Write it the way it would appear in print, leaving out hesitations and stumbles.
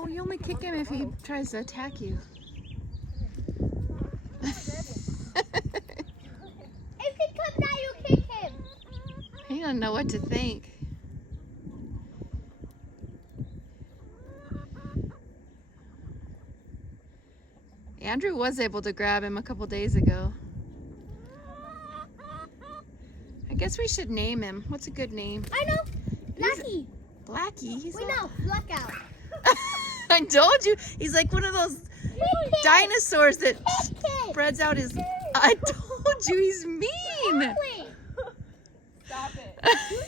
No, you only kick him if he tries to attack you. If he comes out, you kick him. He doesn't know what to think. Andrew was able to grab him a couple days ago. I guess we should name him. What's a good name? I know. Blackie. Blackie? He's Wait, not... no. Blackout. I told you. He's like one of those dinosaurs that spreads out his... I told you, he's mean. Hollin. Stop it. You